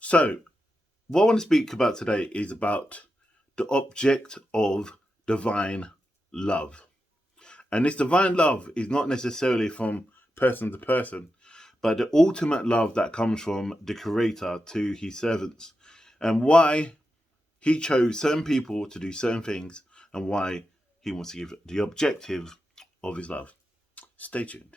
So, what I want to speak about today is about the object of divine love. And this divine love is not necessarily from person to person, but the ultimate love that comes from the Creator to his servants, and why he chose certain people to do certain things, and why he wants to give the objective of his love. Stay tuned.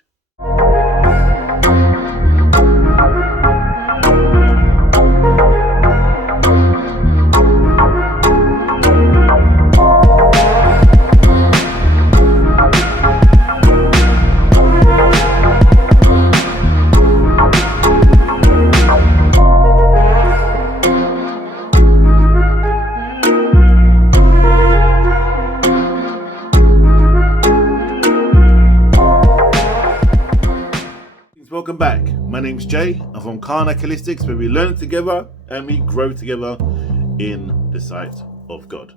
Welcome back. My name's Jay. I'm from Karnak Holistics, where we learn together and we grow together in the sight of God.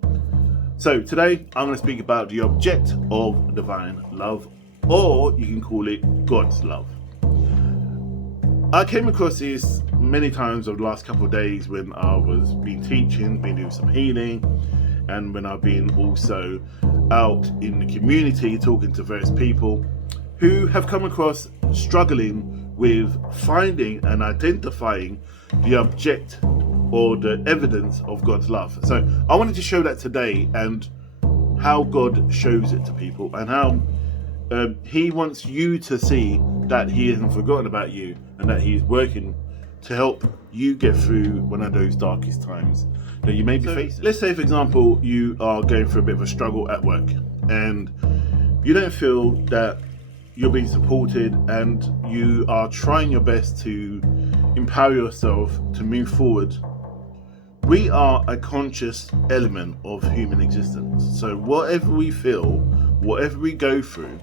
So today I'm going to speak about the object of divine love, or you can call it God's love. I came across this many times over the last couple of days when I was been teaching, been doing some healing, and when I've been also out in the community talking to various people who have come across struggling with finding and identifying the object or the evidence of God's love. So I wanted to show that today, and how God shows it to people, and how he wants you to see that he hasn't forgotten about you, and that he's working to help you get through one of those darkest times that you may be facing. Let's say, for example, you are going through a bit of a struggle at work, and you don't feel that you're being supported, and you are trying your best to empower yourself to move forward. We are a conscious element of human existence. So whatever we feel, whatever we go through,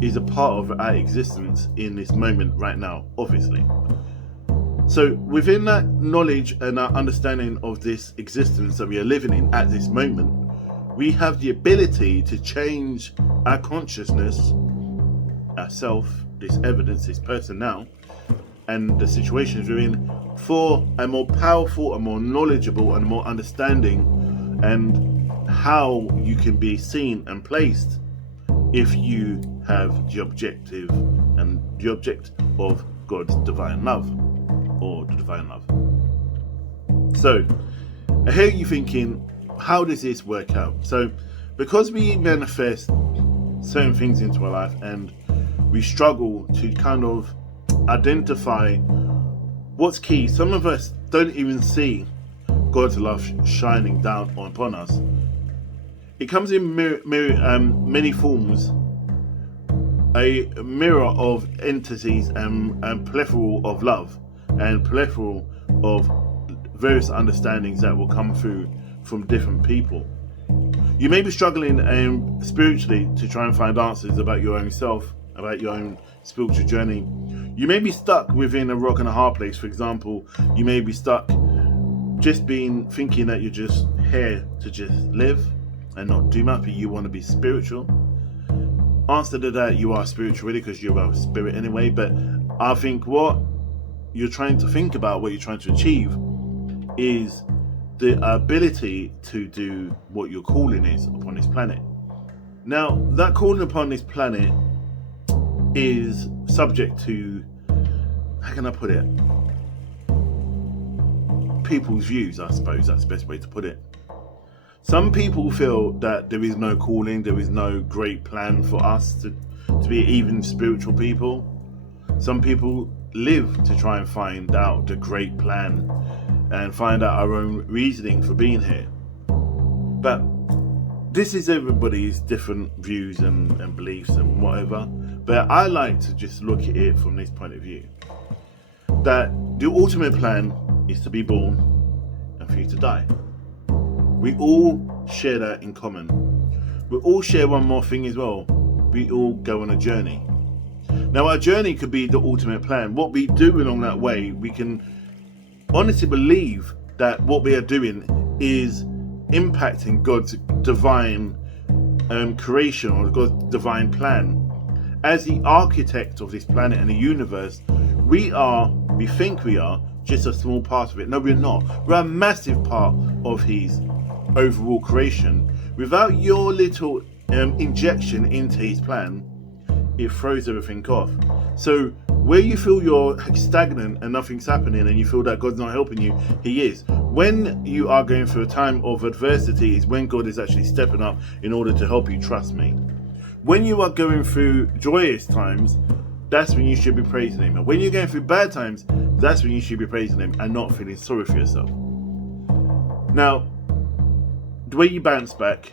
is a part of our existence in this moment right now, obviously. So within that knowledge and our understanding of this existence that we are living in at this moment, we have the ability to change our consciousness, ourself, this evidence, this person now, and the situations we're in, for a more powerful, a more knowledgeable, and more understanding, and how you can be seen and placed if you have the objective and the object of God's divine love, or the divine love. So I hear you thinking, how does this work out? So because we manifest certain things into our life, and we struggle to kind of identify what's key. Some of us don't even see God's love shining down upon us. It comes in many forms, a mirror of entities and plethora of love and plethora of various understandings that will come through from different people. You may be struggling spiritually to try and find answers about your own self, about your own spiritual journey. You may be stuck within a rock and a hard place. For example, you may be stuck just thinking that you're just here to just live and not do much, but you want to be spiritual. Answer to that, you are spiritual really, because you're a spirit anyway. But I think what you're trying to think about, what you're trying to achieve, is the ability to do what your calling is upon this planet. Now, that calling upon this planet is subject to, how can I put it, people's views. I suppose that's the best way to put it. Some people feel that there is no calling, there is no great plan for us to be even spiritual people. Some people live to try and find out the great plan and find out our own reasoning for being here. But this is everybody's different views and beliefs and whatever. But I like to just look at it from this point of view, that the ultimate plan is to be born and for you to die. We all share that in common. We all share one more thing as well. We all go on a journey. Now, our journey could be the ultimate plan. What we do along that way, we can honestly believe that what we are doing is impacting God's divine creation, or God's divine plan. As the architect of this planet and the universe, we think we are just a small part of it. No, we're not. We're a massive part of his overall creation. Without your little injection into his plan, it throws everything off. So where you feel you're stagnant and nothing's happening and you feel that God's not helping you, he is. When you are going through a time of adversity is when God is actually stepping up in order to help you, trust me. When you are going through joyous times, that's when you should be praising him. And when you're going through bad times, that's when you should be praising him and not feeling sorry for yourself. Now, the way you bounce back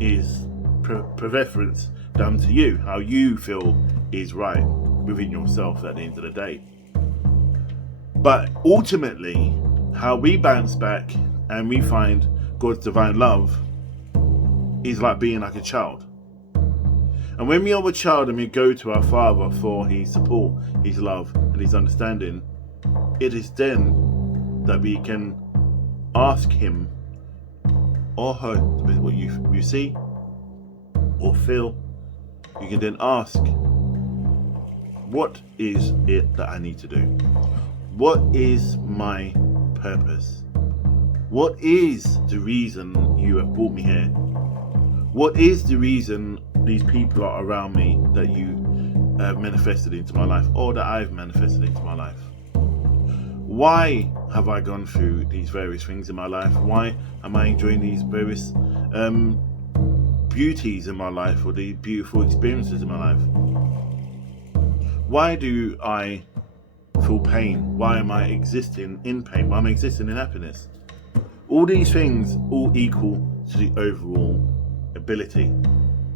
is preference down to you, how you feel is right within yourself at the end of the day. But ultimately, how we bounce back and we find God's divine love is like being like a child. And when we are a child and we go to our Father for his support, his love and his understanding, it is then that we can ask him or her, what you see or feel. You can then ask, what is it that I need to do? What is my purpose? What is the reason you have brought me here? What is the reason these people are around me that you have manifested into my life, or that I've manifested into my life? Why have I gone through these various things in my life? Why am I enjoying these various beauties in my life, or the beautiful experiences in my life? Why do I feel pain? Why am I existing in pain? Why am I existing in happiness? All these things all equal to the overall ability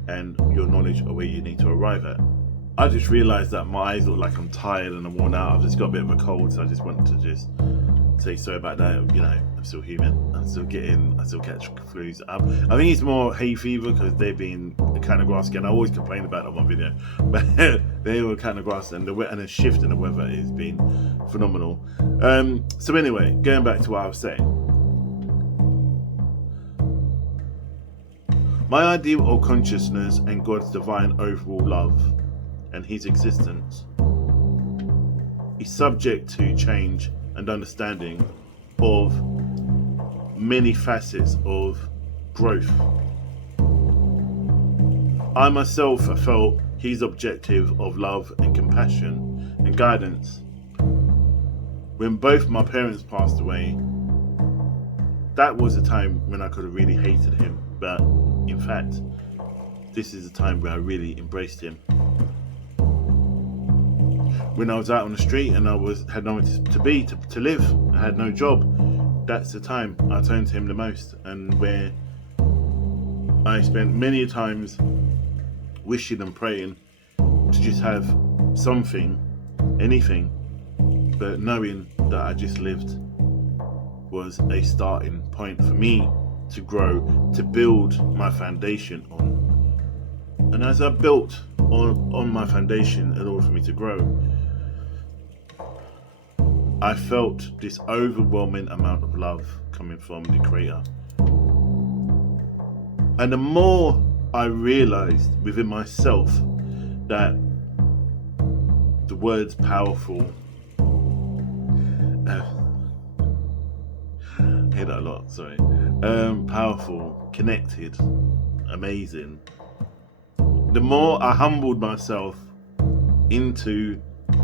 and your knowledge of where you need to arrive at. I just realised that my eyes look like I'm tired and I'm worn out. I've just got a bit of a cold, so I just wanted to just say sorry about that. You know, I'm still human. I still catch flus. I think it's more hay fever because they've been kind of grass again. I always complain about that on my video, but they were kind of grass, and the shift in the weather has been phenomenal. So anyway, going back to what I was saying. My idea of consciousness and God's divine overall love and his existence is subject to change and understanding of many facets of growth. I myself have felt his objective of love and compassion and guidance. When both my parents passed away, that was a time when I could have really hated him, but in fact, this is a time where I really embraced him. When I was out on the street and I had nowhere to live, I had no job, that's the time I turned to him the most, and where I spent many times wishing and praying to just have something, anything, but knowing that I just lived was a starting point for me to grow, to build my foundation on. And as I built on my foundation in order for me to grow, I felt this overwhelming amount of love coming from the Creator. And the more I realized within myself that the word's powerful, I hear that a lot, sorry. Powerful, connected, amazing. The more I humbled myself in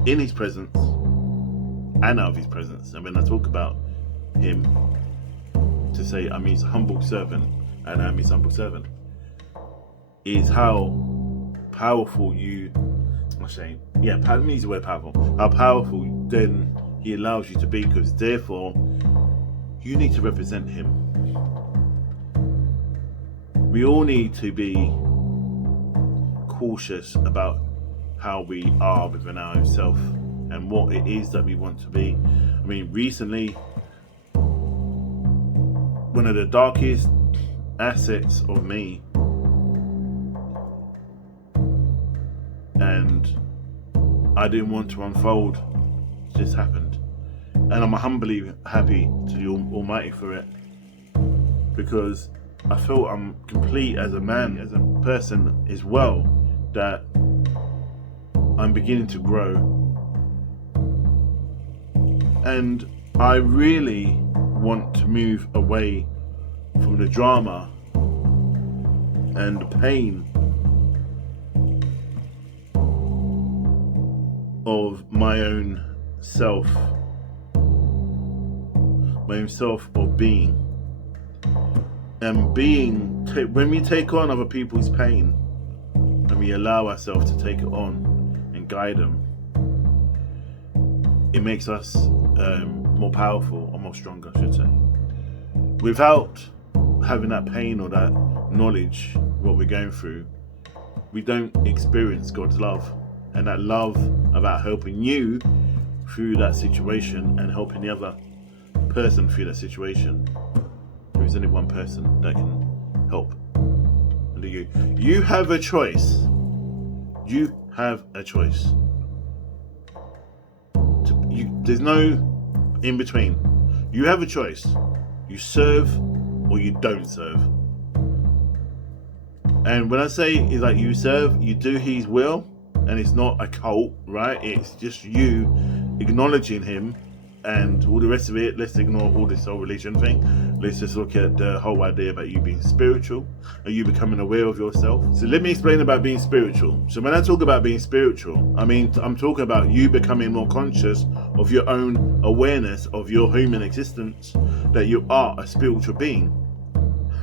his presence and out of his presence, and when I talk about him, to say I'm his humble servant and I'm his humble servant, is how powerful let me use the word powerful, how powerful then he allows you to be, because therefore you need to represent him. We all need to be cautious about how we are within our own self and what it is that we want to be. I mean, recently, one of the darkest assets of me, and I didn't want to unfold, just happened. And I'm humbly happy to the Almighty for it, because I feel I'm complete as a man, as a person as well, that I'm beginning to grow. And I really want to move away from the drama and the pain of my own self of being. And when we take on other people's pain and we allow ourselves to take it on and guide them, it makes us more powerful or more stronger, I should say. Without having that pain or that knowledge, what we're going through, we don't experience God's love. And that love about helping you through that situation and helping the other person through that situation. There is only one person that can help. And you have a choice. You have a choice. There's no in between. You have a choice. You serve or you don't serve. And when I say it's like you serve, you do His will, and it's not a cult, right? It's just you acknowledging Him, and all the rest of it, let's ignore all this whole religion thing. Let's just look at the whole idea about you being spiritual and you becoming aware of yourself. So let me explain about being spiritual. So when I talk about being spiritual, I mean, I'm talking about you becoming more conscious of your own awareness of your human existence, that you are a spiritual being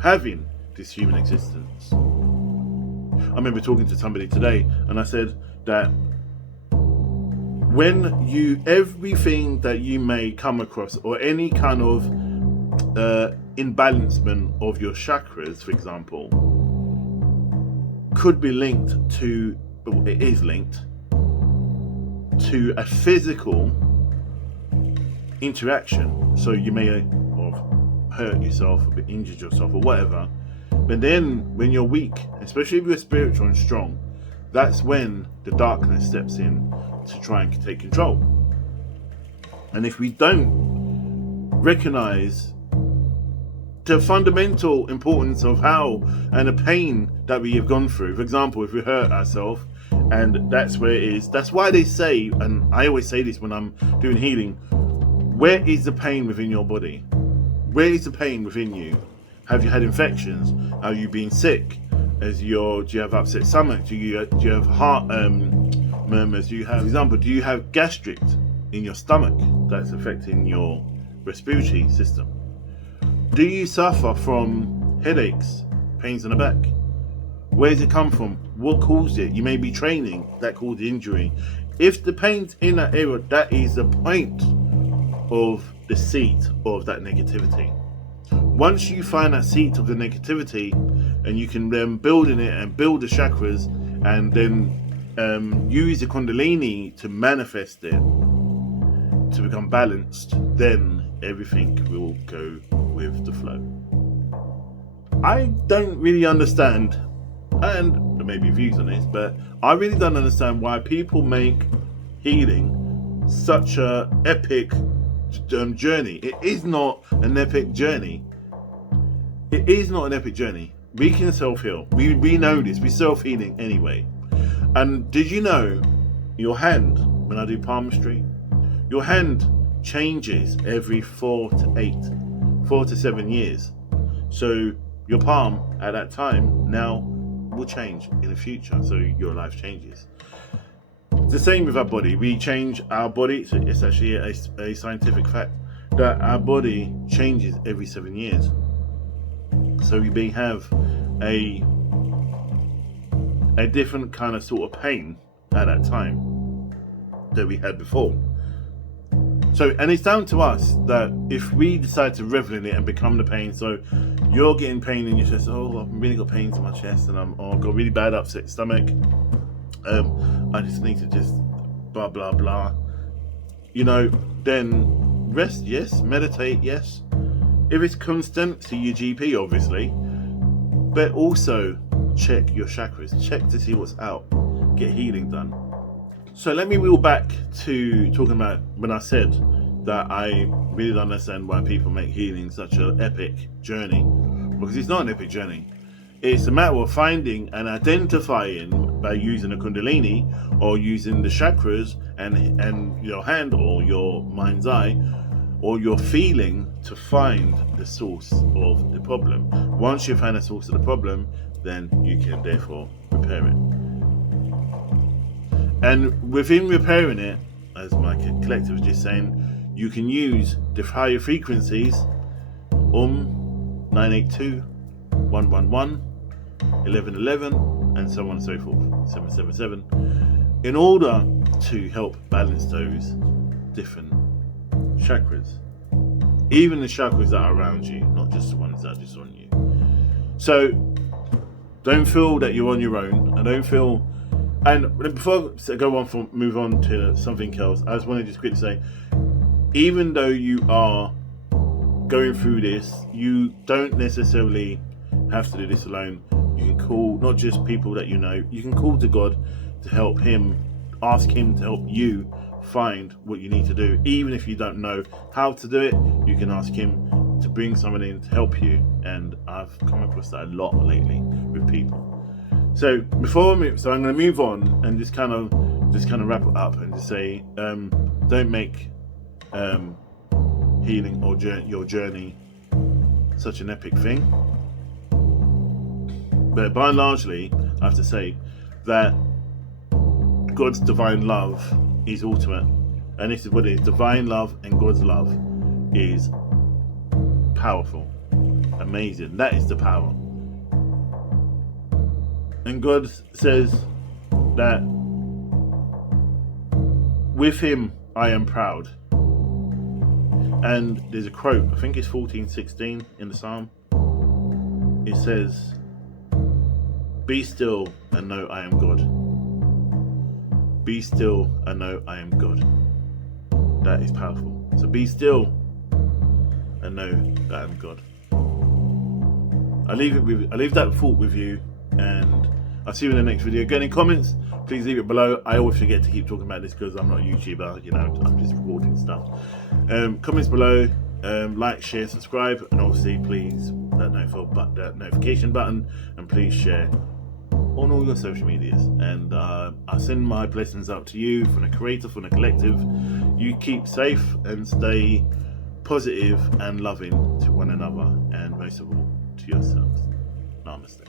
having this human existence. I remember talking to somebody today and I said that everything that you may come across, or any kind of imbalancement of your chakras, for example, could be linked to, it is linked to a physical interaction. So you may have hurt yourself, or injured yourself, or whatever. But then when you're weak, especially if you're spiritual and strong, that's when the darkness steps in to try and take control. And if we don't recognize the fundamental importance of how and the pain that we have gone through, for example, if we hurt ourselves, and that's where it is, that's why they say, and I always say this when I'm doing healing, where is the pain within your body? Where is the pain within you? Have you had infections? Are you being sick? Do you have upset stomach? Do you have heart murmurs? Do you have gastric in your stomach that's affecting your respiratory system? Do you suffer from headaches, pains in the back? Where does it come from? What caused it? You may be training that caused the injury. If the pain's in that area, that is the point of the seat of that negativity. Once you find that seat of the negativity, and you can then build in it and build the chakras, and then use the Kundalini to manifest it to become balanced, then everything will go with the flow. I don't really understand, and there may be views on this, but I really don't understand why people make healing such a epic journey. It is not an epic journey. It is not an epic journey. We can self-heal. We know this. We're self-healing anyway. And did you know your hand, when I do palmistry, your hand changes every 4 to 7 years. So your palm at that time now will change in the future. So your life changes. It's the same with our body. We change our body. So it's actually a scientific fact that our body changes every 7 years. So we may have a different kind of sort of pain at that time that we had before. So, and it's down to us that if we decide to revel in it and become the pain. So you're getting pain in your chest. Oh, I've really got pains in my chest, and I've got really bad upset stomach. I just need to just blah blah blah. Then rest, yes. Meditate, yes. If it's constant, see your GP, obviously. But also check your chakras. Check to see what's out. Get healing done. So let me wheel back to talking about when I said that I really don't understand why people make healing such an epic journey. Because it's not an epic journey. It's a matter of finding and identifying by using a Kundalini or using the chakras and your hand or your mind's eye, or your feeling to find the source of the problem. Once you've found the source of the problem, then you can therefore repair it. And within repairing it, as my collective was just saying, you can use the higher frequencies 982, 111, 1111, and so on and so forth, 777, in order to help balance those different chakras, even the chakras that are around you, not just the ones that are just on you. So don't feel that you're on your own. I don't feel, and before I move on to something else, I just want to just quickly say, even though you are going through this, you don't necessarily have to do this alone. You can call not just people that you know, you can call to God to help him, ask him to help you find what you need to do. Even if you don't know how to do it, you can ask him to bring someone in to help you. And I've come across that a lot lately with people. So before I move, so I'm going to move on and just kind of wrap it up and just say, don't make healing or your journey such an epic thing. But by and largely, I have to say that God's divine love is ultimate, and this is what it is. Divine love and God's love is powerful, amazing. That is the power. And God says that with him I am proud. And there's a quote, I think it's 14:16 in the Psalm. It says, "Be still and know I am God. Be still and know I am God." That is powerful. So be still and know that I am God. I leave that thought with you, and I'll see you in the next video. Get any comments, please leave it below. I always forget to keep talking about this because I'm not a YouTuber, I'm just recording stuff. Comments below, like, share, subscribe, and obviously please that notification button, and please share on all your social medias. And I send my blessings out to you from the creator, from the collective. You keep safe and stay positive and loving to one another, and most of all to yourselves. Namaste.